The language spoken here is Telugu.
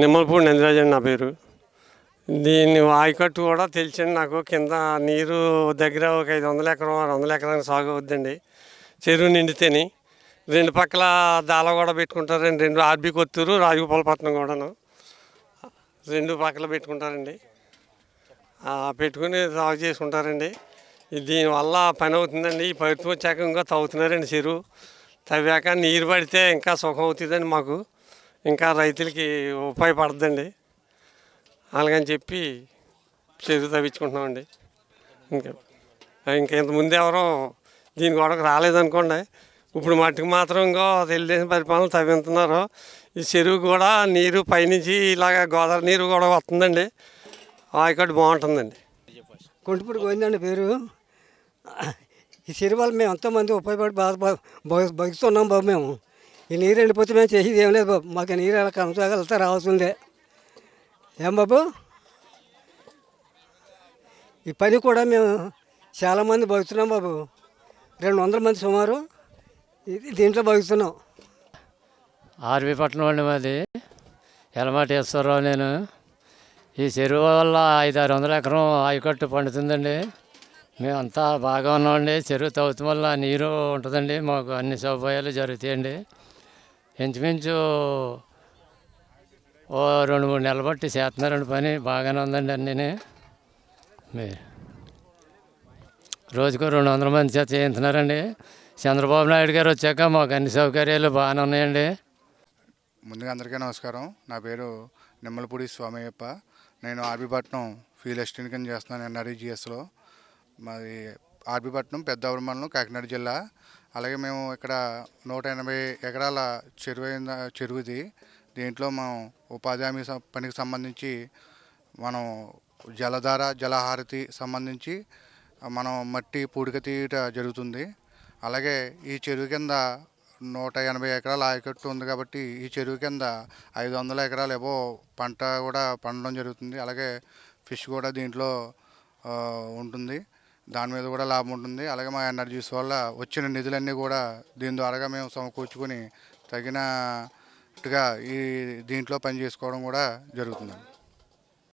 నిమ్మలపూడి నందిరాజ్ అండి నా పేరు. దీన్ని ఆయకట్టు కూడా తెలిసండి నాకు. కింద నీరు దగ్గర ఒక 500 ఎకరం, 600 ఎకరానికి సాగు అవుద్దండి. చెరువు నిండితేని. 2 పక్కల దాల కూడా పెట్టుకుంటారండి. 2 ఆర్బీ కొత్తూరు, రాజగోపాలపట్నం కూడాను. 2 పక్కల పెట్టుకుంటారండి. పెట్టుకుని సాగు చేసుకుంటారండి. దీనివల్ల పని అవుతుందండి. ఈ ప్రభుత్వం వచ్చాక ఇంకా తవ్వుతున్నారండి చెరువు. తవ్వాక నీరు పడితే ఇంకా సుఖం అవుతుందండి మాకు. ఇంకా రైతులకి ఉపయోగపడుతుందండి. అలాగని చెప్పి చెరువు తవ్వించుకుంటున్నామండి. ఇంకా ఇంతకుముందు ఎవరో దీని గొడవకు రాలేదనుకోండి. ఇప్పుడు మట్టుకు మాత్రం ఇంకో తెలుగుదేశం పరిపాలన తవ్విస్తున్నారు. ఈ చెరువు కూడా నీరు పైనుంచి ఇలాగ గోదావరి నీరు కూడా వస్తుందండి. ఆయకట్టు బాగుంటుందండి. కొంటిపూడి గోవిందండి పేరు. ఈ చెరువు వల్ల మేము ఎంతోమంది ఉపయోగపడి బతుకుతున్నాం బాబు. మేము ఈ నీరు ఎండిపోతే మేము చేసేది ఏం లేదు బాబు. మాకు నీరు ఎలా కొనసాగలుగుతా రావాల్సిందే. ఏం బాబు, ఈ పని కూడా మేము చాలామంది బతుకుతున్నాం బాబు. 200 మంది సుమారు దీంట్లో బతుకుతున్నాం. ఆర్వి పట్టణం అండి మాది. యలమాటేశ్వరరావు నేను. ఈ చెరువు వల్ల 500-600 ఎకరం ఆయకట్టు పండుతుందండి. మేమంతా బాగా ఉన్నామండి. చెరువు తవ్వటం వల్ల నీరు ఉంటుందండి. మాకు అన్ని సౌకర్యాలు జరుగుతాయండి. ఇంచుమించు ఓ 2-3 నెలలు బట్టి చేస్తున్నారండి పని. బాగానే ఉందండి అన్నీ. మీరు రోజుకు 200 మంది చేత చేయించున్నారండి. చంద్రబాబు నాయుడు గారు వచ్చాక మాకు అన్ని సౌకర్యాలు బాగానే ఉన్నాయండి. ముందుగా అందరికీ నమస్కారం. నా పేరు నిమ్మలపూడి స్వామయ్యప్ప. నేను ఆర్బీపట్నం ఫీల్డ్ అసిస్టెంట్ కింద చేస్తున్నాను ఎన్ఆర్ఈజిఎస్లో. మాది ఆర్బీపట్నం పెద్దాపురం మండలం, కాకినాడ జిల్లా. అలాగే మేము ఇక్కడ 180 ఎకరాల చెరువుది. దీంట్లో మనం ఉపాధి హామీ పనికి సంబంధించి మనం జలధార, జలహారతి సంబంధించి మనం మట్టి పూడిక తీయట జరుగుతుంది. అలాగే ఈ చెరువు కింద 180 ఎకరాల ఆయకట్టు ఉంది కాబట్టి ఈ చెరువు కింద 500 ఎకరాలు ఏవో పంట కూడా పండడం జరుగుతుంది. అలాగే ఫిష్ కూడా దీంట్లో ఉంటుంది. దాని మీద కూడా లాభం ఉంటుంది. అలాగే మా ఎనర్జీస్ వల్ల వచ్చిన నిధులన్నీ కూడా దీని ద్వారా మేము సమకూర్చుకొని తగినట్టుగా ఈ దీంట్లో పని చేసుకోవడం కూడా జరుగుతుంది.